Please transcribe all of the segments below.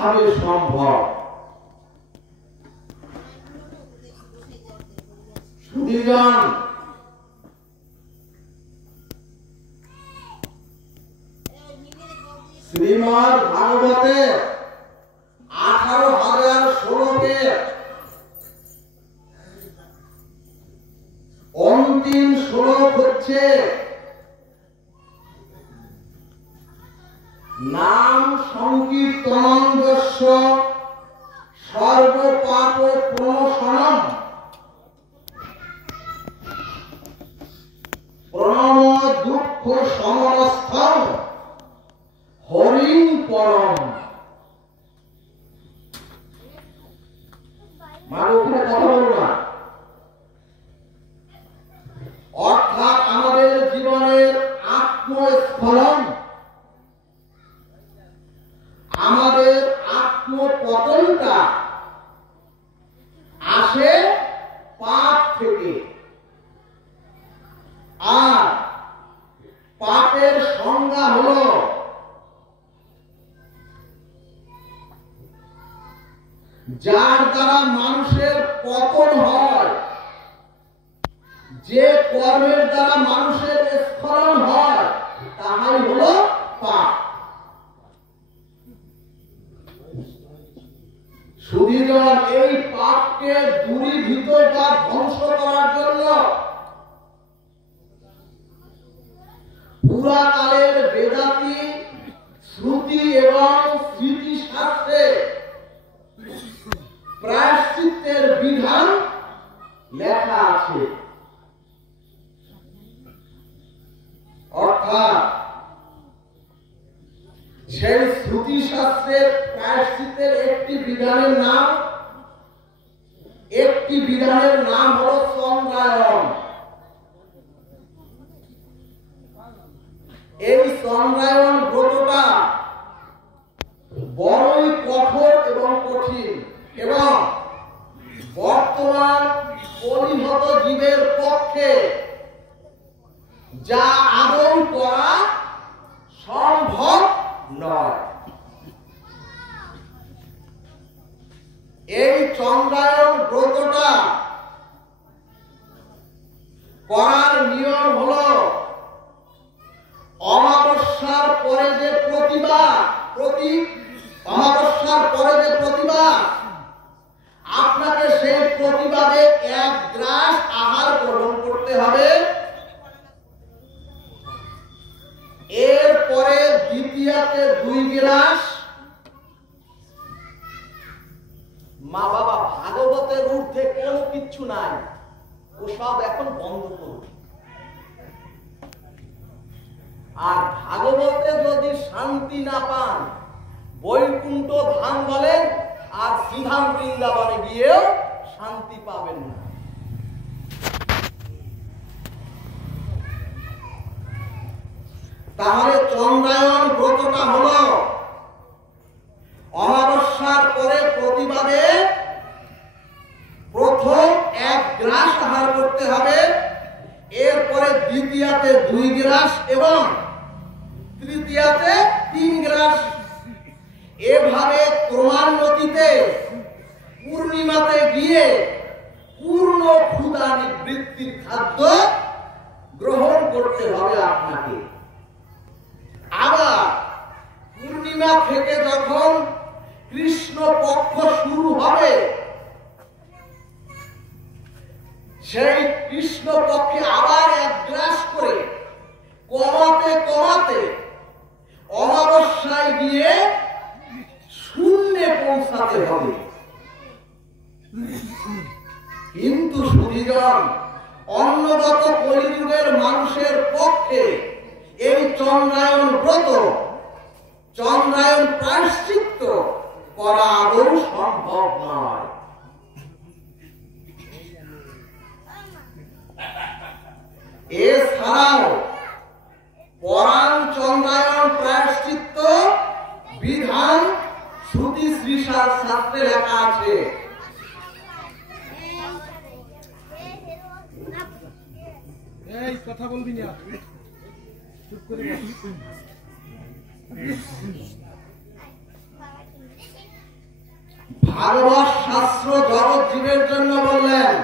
কিভাবে সম্ভব? সুধীজন, শ্রীমদ্ ভাগবতে 18,000 শ্লোকে অন্তিম শ্লোক হচ্ছে নাম সংকীর্তনং যস্য সর্ব পাপ প্রণশনম প্রণম দুঃখ সমরস্থম হরিং পরম। মানে ওখানে কথা বলবো না, অর্থাৎ আমাদের জীবনের আত্মস্খলন, আমাদের আত্মপতনটা আসে পাপ থেকে। আর পাপের সংজ্ঞা হলো যার দ্বারা মানুষের পতন হয়, যে কর্মের দ্বারা মানুষের স্খলন হয়, তাহাই হলো পাপ। সুধীজন, এই পাপকে দূরীভূত বা ধ্বংস করার জন্য পুরাকালের বেদাতি শ্রুতি এবং স্মৃতি শাস্ত্রে প্রায়শ্চিত্তের বিধান লেখা আছে। অর্থাৎ সেই শ্রুতি শাস্ত্রের প্রায়শ্চিত্তের একটি বিধানের নাম হলো চন্দ্রায়ণ। এই চন্দ্রায়ণ ব্রতটা বড়ই কঠোর এবং কঠিন, এবং বর্তমান পরিহত জীবের পক্ষে যা আদৌ করা সম্ভব নয়। এই চন্দ্রায়ণ ব্রতটা করার নিয়ম হলো অমাবস্যার পরে যে প্রতিবাদ আপনাকে সেই প্রতিবাদে 1 গ্রাস আহার গ্রহণ করতে হবে। এরপরে দ্বিতীয়াতে 2 গ্রাস। মা বাবা, ভাগবতের ঊর্ধ্বে কোনো কিচ্ছু নাই, ও সব এখন বন্ধ করুন। আর ভাগবতে যদি শান্তি না পান, বৈকুণ্ঠ ধাম বলেন, আর শ্রীধাম বৃন্দাবনে গিয়েও শান্তি পাবেন না। তাহলে চন্দ্রায়ণ ব্রতটা হলো অমাবস্যার পরে প্রতিবাদে প্রথম 1 গ্রাস আহার করতে হবে, এরপরে দ্বিতীয়াতে 2 গ্রাস এবং তৃতীয়াতে 3 গ্রাস। এভাবে ক্রমান্বতিতে পূর্ণিমাতে গিয়ে পূর্ণ ক্ষুধা নিবৃত্তির খাদ্য গ্রহণ করতে হবে আপনাকে। আবার পূর্ণিমা থেকে যখন কৃষ্ণ পক্ষ শুরু হবে, সেই কৃষ্ণ পক্ষে আবার 1 গ্রাস করে কমাতে কমাতে অমাবস্যায় গিয়ে শূন্যে পৌঁছাতে হবে। কিন্তু সুধীজন, অন্নগত কলিযুগের মানুষের পক্ষে এই চন্দ্রায়ণ ব্রত, চন্দ্রায়ণ প্রায়শ্চিত্ত করা আদৌ সম্ভব নয়। এছাড়াও পরাণ চন্দ্রায়ণ প্রায়শ্চিত্ত বিধান শ্রুতি শ্রীশার শাস্ত্রে লেখা আছে। এই কথা বলবি না, চুপ করে বস। ভাগবত শাস্ত্র জগৎ জীবের জন্য বললেন,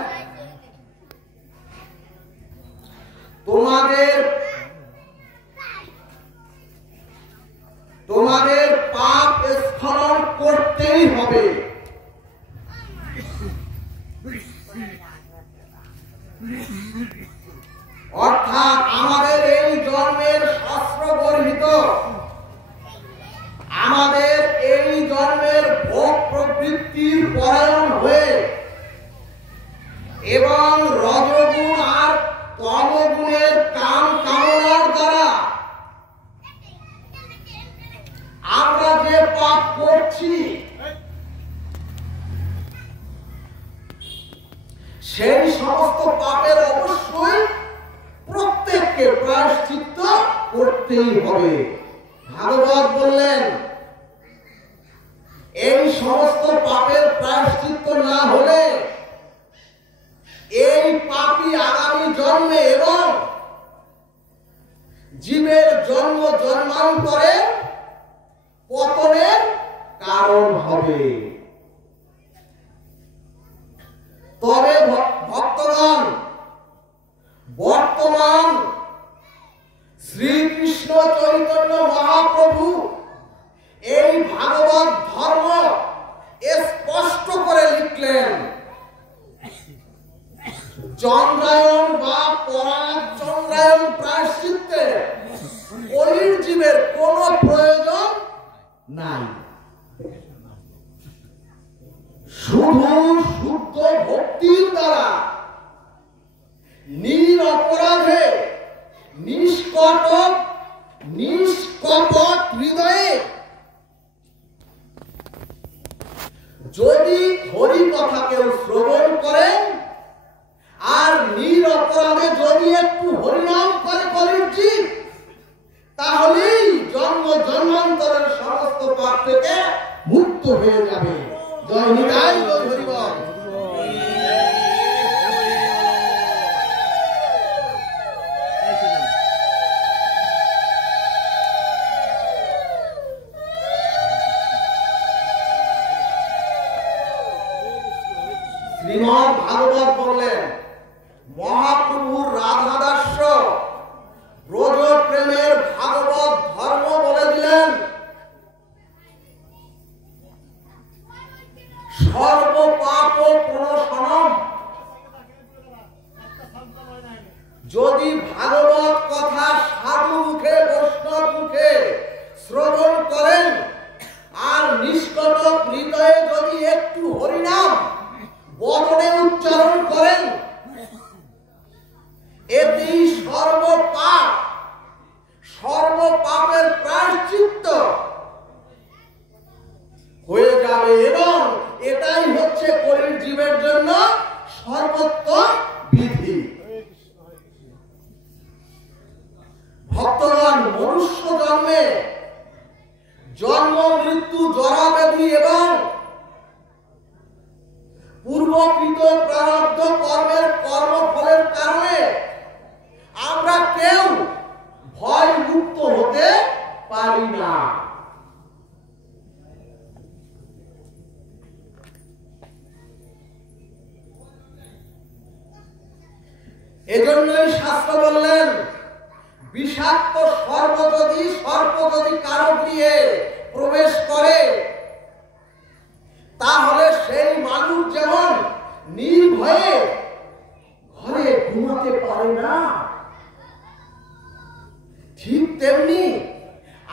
তোমাদের পাপ স্খলন করতেই হবে। অর্থাৎ আমাদের এই জন্মের শাস্ত্র গর্হিত, আমাদের এই জন্মের ভোগ প্রবৃত্তির পরায়ণ হয়ে এবং রজগুণ আর তমগুণের কাম কামনার দ্বারা আমরা যে পাপ করছি, সেই সমস্ত পাপের অবশ্যই প্রত্যেককে প্রায়শ্চিত্ত করতেই হবে। ভাগবত বললেন, এই সমস্ত পাপের প্রায়শ্চিত্ত না হলে এই পাপী আগামী জন্মে এবং জীবের জন্ম জন্মান্তরে পতনের কারণ হবে। তবে ভক্তগণ, বর্তমান শ্রীকৃষ্ণ চৈতন্য মহাপ্রভু এই ভাগবত ধর্ম স্পষ্ট করে লিখলেন। চন্দ্রায়ণ বা পরাগ চন্দ্রায়ণ প্রায়শ্চিত্তে কলির জীবের কোন প্রয়োজন নাই। শুধু শুদ্ধ ভক্তির দ্বারা নিরপরাধে নিষ্কপট হৃদয়ে যদি হরি কথা কেউ শ্রবণ করেন আর নিরপরাধে যদি একটু হরিনাম করে কলির জীব, তাহলেই জন্ম জন্মান্তরের সমস্ত পাপ থেকে মুক্ত হয়ে যাবে। জয় নিতাই, জয় হরিবল। শ্রীমদ্ ভাগবত বললেন, মহাপ্রভুর রাধাদাস্য ব্রজ প্রেমের ভাগবত ধর্ম বলে দিলেন। সর্বপাপ প্রণশনম। যদি ভাগবত কথা সাধু মুখে বৈষ্ণব মুখে শ্রবণ করেন আর নিষ্কট হৃদয়ে যদি একটু হরিনাম বদনে উচ্চারণ করেন, এতেই সর্বপাপের প্রায়শ্চিত্ত হয়ে যাবে এবং এটাই হচ্ছে কলির জীবের জন্য সর্বোত্তম বিধি। ভক্তগণ, মনুষ্য জন্মে জন্ম মৃত্যু জরাব্যাধি এবং পূর্বকৃত প্রারব্ধ কর্মের কর্মফলের কারণে আমরা কেউ ভয় মুক্ত হতে পারি না। এজন্যই শাস্ত্র বললেন, বিষাক্ত সর্প যদি কারো গৃহে প্রবেশ করে, তাহলে সেই মানুষ যেমন নির্ভয়ে ঘরে ঘুমাতে পারে না, ঠিক তেমনি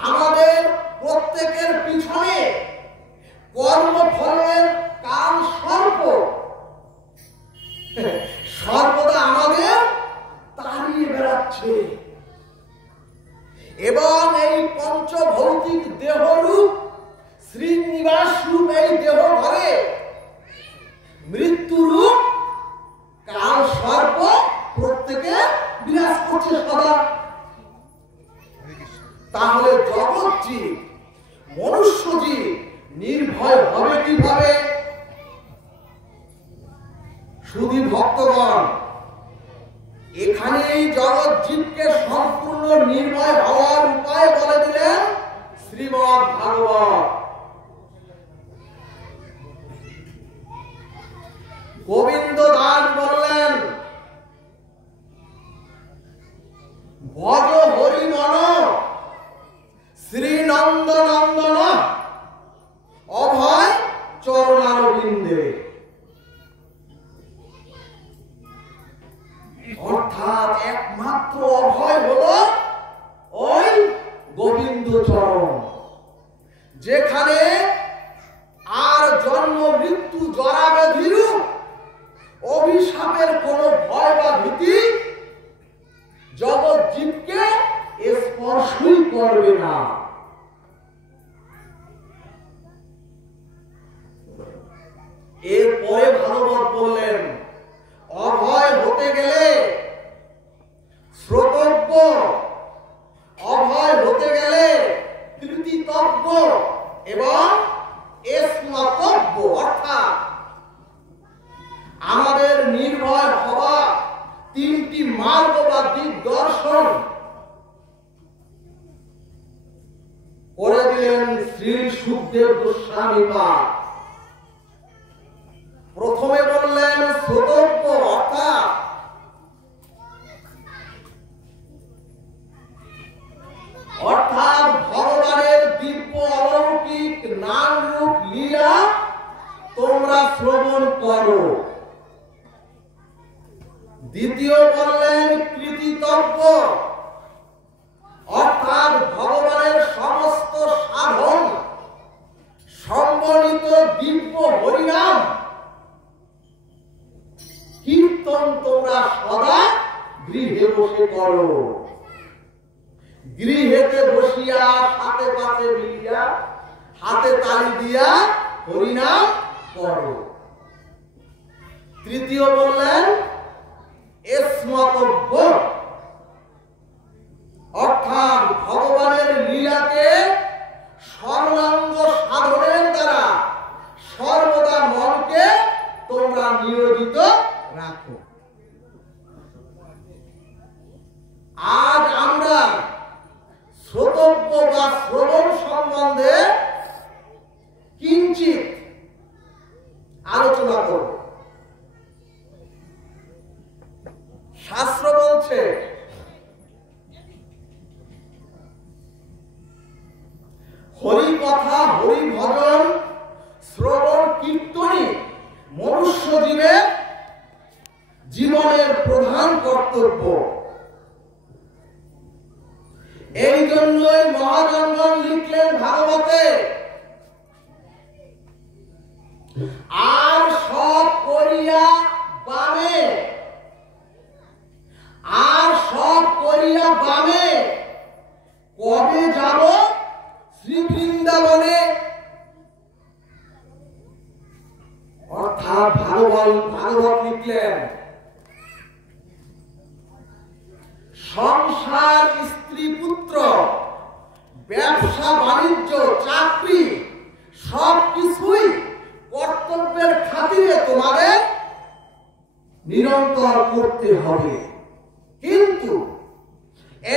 আমাদের প্রত্যেকের পিছনে কর্মফলের কাল সর্বদা আমাদের তাড়িয়ে বেড়াচ্ছে এবং এই পঞ্চভৌতিক দেহরূপ শ্রীনিবাস রূপ এই দেহ ঘরে মৃত্যুরূপ কাল সর্প প্রত্যেকে বিরাজ করছে সদা। তাহলে জগৎ জীব, মনুষ্য জীব নির্ভয় হবে কিভাবে? শুধু ভক্তগণ, এখানে এই জগৎ জীবকে সম্পূর্ণ নির্ভয় হওয়ার উপায় বলে দিলেন শ্রীমদ্ ভাগবত। গোবিন্দ দাস বললেন, ভজ হরি মন শ্রীনন্দ নন্দন অভয় চরণারবিন্দে। অর্থাৎ একমাত্র অভয় হলো ওই গোবিন্দ চরণ, যেখানে আর জন্ম মৃত্যু জরা ব্যাধির অভিশাপের কোনো ভয় বা ভীতি জগৎ জীবকে স্পর্শই করবে না। এরপরে ভাগবত বললেন, অভয় হতে গেলে শ্রোতব্য, অভয় হতে গেলে কৃতিতব্য এবং স্মতব্য। অর্থাৎ আমাদের নির্ভয় হওয়া তিনটি মার্গ বা দিগদর্শন করে দিলেন শ্রী সুখদেব গোস্বামী পাদ। প্রথমে বললেন শ্রোতব্য, অর্থাৎ ভগবানের দিব্য অলৌকিক নাম রূপ লীলা তোমরা শ্রবণ করো। দ্বিতীয় বললেন কৃতিতব্য, অর্থাৎ ভগবানের সমস্ত সাধন সম্বলিত দিব্য হরিনাম কীর্তন তোমরা সদা গৃহে বসে করো। গৃহেতে বসিয়া হাতে পাতে মিলিয়া হাতে তালি দিয়া হরিনাম করো। তৃতীয় বললেন স্মতব্য, অর্থাৎ ভগবানের লীলাকে সর্বাঙ্গ সাধনের দ্বারা সর্বদা মনকে তোমরা নিয়োজিত রাখো। আজ আমরা শ্রোতব্য বা শ্রবণ সম্বন্ধে কিঞ্চিত আলোচনা করব। শাস্ত্র বলছে হরি কথা, হরি ভজন, শ্রবণ কীর্তনই মনুষ্য জীবনের প্রধান কর্তব্য। এই জন্যই মহাজনগণ লিখলেন ভাগবতে, আর সব করিয়া বামে, আর সব করিয়া বামে কবে যাব শ্রী বৃন্দাবনে। অর্থাৎ ভাগবত লিখলেন সংসার, স্ত্রী পুত্র, ব্যবসা বাণিজ্য, চাকরি সব কিছুই কর্তব্যের খাতিরে তোমাদের নিরন্তর করতে হবে। কিন্তু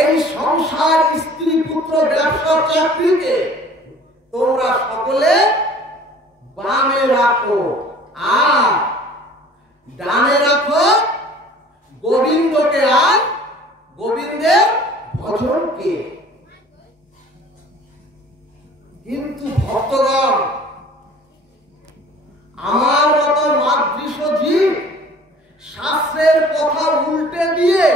এই সংসার, স্ত্রী পুত্র, ব্যবসা, চাকরিকে তোমরা সকলে বামে রাখো আর ডানে রাখো গোবিন্দকে আর গোবিন্দের ভজনকে। কিন্তু ভক্তগণ, আমার মতো মাদৃশ জীব শাস্ত্রের কথা উল্টে দিয়ে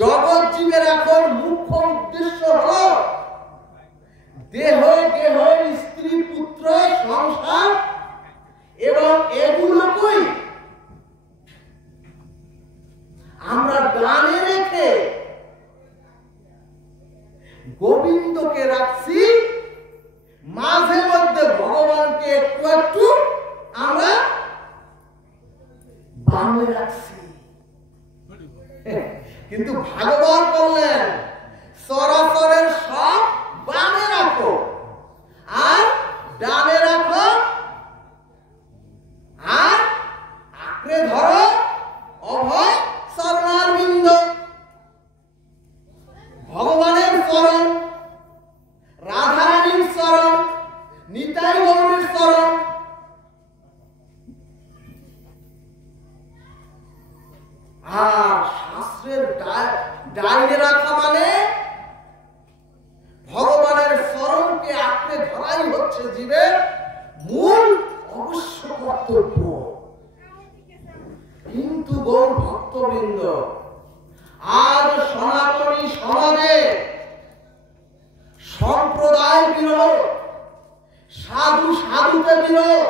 জগৎ জীবের এখন মুখ্য উদ্দেশ্য হল দেহ, দেহ, স্ত্রী, পুত্র, সংসার এবং এগুলোকেই আমরা ডানে রেখে গোবিন্দকে রাখছি, মাঝে মধ্যে ভগবানকে একটু একটু আমরা বামে রাখছি। কিন্তু ভাগবত বললেন সরাসরের সব বামে রাখো আর ডানে রাখো আর আঁকড়ে ধরো অভয় চরণারবিন্দ। ভগবানের চরণ, রাধারানীর চরণ, নিতাই গৌরের চরণ, ডাইনে রাখা মানে ভগবানের চরণকে আঁকড়ে ধরাই হচ্ছে জীবের মূল অবশ্য কর্তব্য। কিন্তু গৌর ভক্তবৃন্দ, আজ সনাতনী সমাজে সম্প্রদায় বিরোধ, সাধু সাধুতে বিরোধ,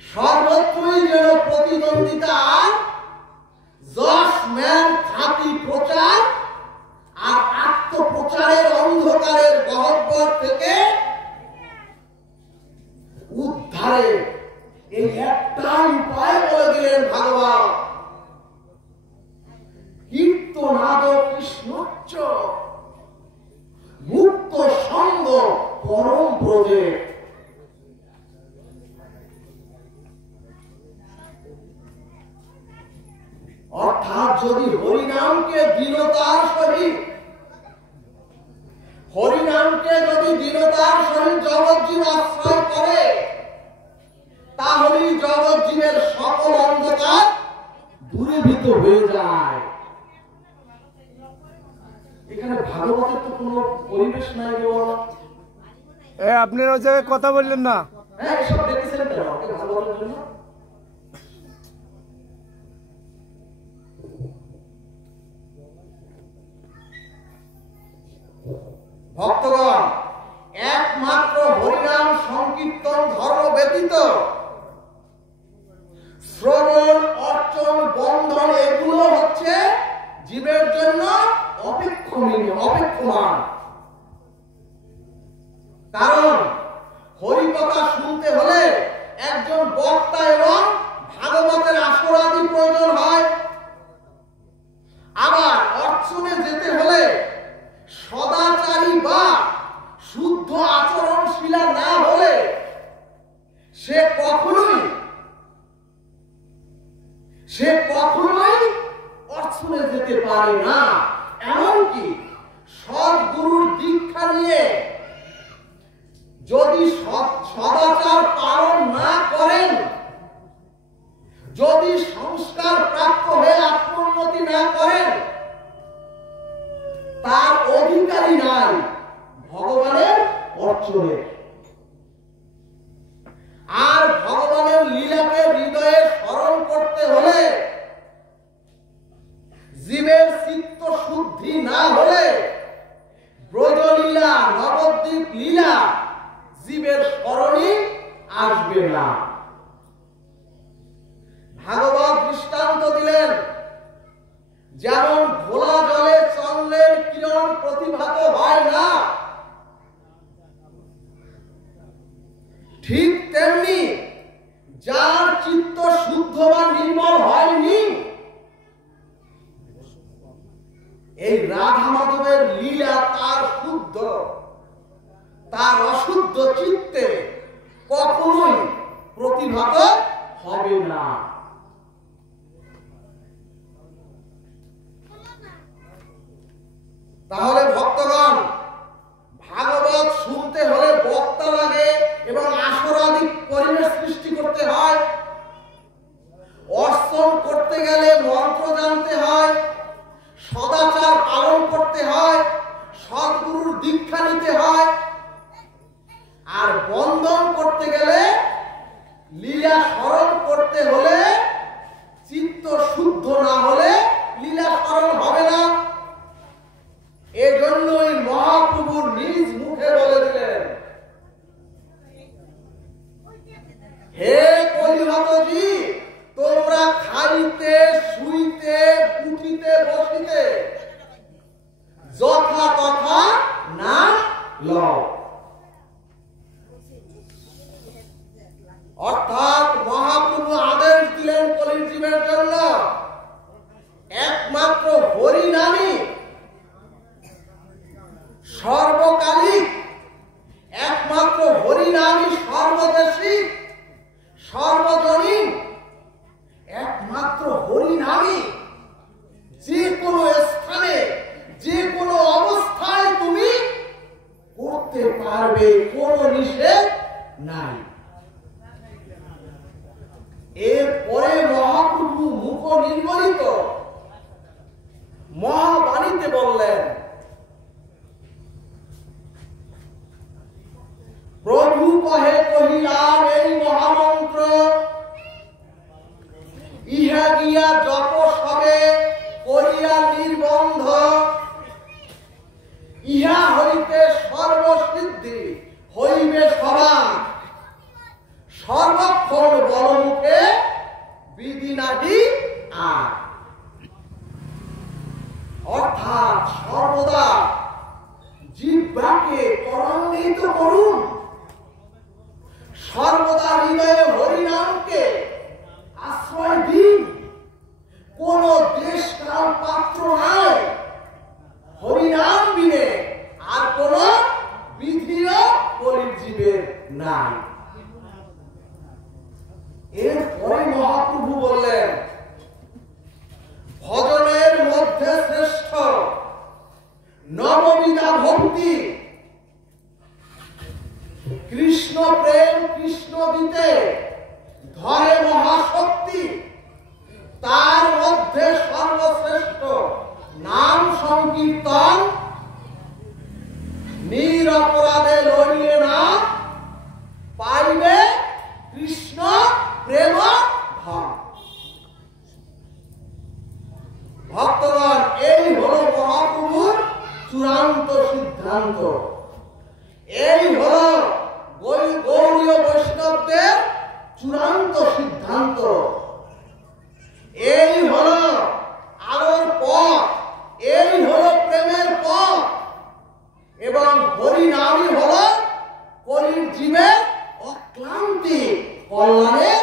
সর্বত্রই যেন প্রতিদ্বন্দ্বিতা আর যশ ম্যান খাতি প্রচার আর আত্মপ্রচারের অন্ধকারের গহ্বর থেকে উদ্ধারে এই একটাই উপায় বলে দিলেন ভগবান, কীর্তনাদ কৃষ্ণোচ্চ মুক্ত সঙ্গ পরম ব্রজে। অর্থাৎ যদি হরিনামকে দীনতার সহিত জগৎজীব আশ্রয় করে, তাহলেই জগৎজীবের সকল অন্ধকার দূরীভূত হয়ে যায়। এখানে ভাগবতের তো কোনো পরিবেশ নাই। আপনার ওই জায়গায় কথা বললেন না। হ্যাঁ, এসব দেখেছিলেন কেন ভাগবতের জন্য? ভক্তগণ, একমাত্র হরিনাম সংকীর্তন ধর্ম ব্যতীত শ্রবণ, অর্চন, বন্ধন এগুলো হচ্ছে জীবের জন্য অপেক্ষমান। কারণ হরিকথা শুনতে হলে একজন বক্তা এবং ভাগবতের আসরাদি প্রয়োজন হয়। আবার অর্চনে যেতে হলে সদাচারী বা শুদ্ধ আচরণশীলা না হলে সে কখনোই অর্চনে যেতে পারে না। এমনকি সদ্গুরুর দীক্ষা নিয়ে যদি সদাচার পালন না করেন, যদি সংস্কার প্রাপ্ত হয়ে আত্মোন্নতি না করেন, তার অধিকারী নাই ভগবানের অর্চনের। আর ভগবানের লীলাকে হৃদয়ে স্মরণ করতে হলে, জীবের চিত্ত শুদ্ধি না হলে ব্রজলীলা, নবদ্বীপ লীলা জীবের স্মরণে আসবে না। ভাগবত দৃষ্টান্ত দিলেন, যেমন ঘোলা জলে চন্দ্রের কিরণ প্রতিভাত হয় না, ঠিক তেমনি যার চিত্ত শুদ্ধ বা নির্মল হয়নি, এই রাধা মাধবের লীলা তার শুদ্ধ, তার অশুদ্ধ চিত্তে কখনোই প্রতিভাত হবে না। তাহলে ভক্তগণ, ভাগবত শুনতে হলে বক্তা লাগে এবং আসরাদিক পরিবেশ সৃষ্টি করতে হয়। অর্চন করতে গেলে মন্ত্র জানতে হয়, সদাচার পালন করতে হয়, সদ্গুরুর দীক্ষা নিতে হয়। আর বন্ধন করতে গেলে, লীলা স্মরণ করতে হলে চিত্ত শুদ্ধ না হলে লীলা স্মরণ হবে না। এজন্যই মহাপ্রভু নিজ মুখে বলে দিলেন, হে কলিহতজি, তোমরা খাইতে, শুইতে, উঠিতে, বসিতে যথা তথা নাম লও। অর্থাৎ মহাপ্রভু আদেশ দিলেন কলির জীবের জন্য একমাত্র হরিনামই সর্বকালিক, একমাত্র হরিনামই সর্বদেশী, সর্বজনীন, একমাত্র হরিনামই যে কোনো স্থানে, যে কোনো অবস্থায় তুমি করতে পারবে, কোনো নিষেধ নাই। এরপরে মহাপ্রভু মুখ নির্গলিত মহা অর্থাৎ সর্বদা জিহ্বাকে ত্বরান্বিত করুন, সর্বদা হৃদয়ে হরিনামকে আশ্রয় দিন। কোন দেশ কাল পাত্র নাই, হরিনাম বিনে আর কোন বিধিও কলির জীবের নাই। এরপরে মহাপ্রভু বললেন, ভজনের মধ্যে শ্রেষ্ঠ নববিধা ভক্তি, কৃষ্ণ প্রেম কৃষ্ণ দিতে ধরে মহাশক্তি, তার মধ্যে সর্বশ্রেষ্ঠ নাম সংকীর্তন, নিরপরাধে লড়িয়ে না পাইবে কৃষ্ণ প্রেম ধন। ভক্তগণ, এই হলো মহাপ্রভুর চূড়ান্ত সিদ্ধান্ত, এই হলো গৌড়ীয় বৈষ্ণবদের চূড়ান্ত সিদ্ধান্ত, এই হলো আলোর পথ, এই হলো প্রেমের পথ, এবং হরিনামই হলো কলির জীবের অক্লান্তি কল্যাণের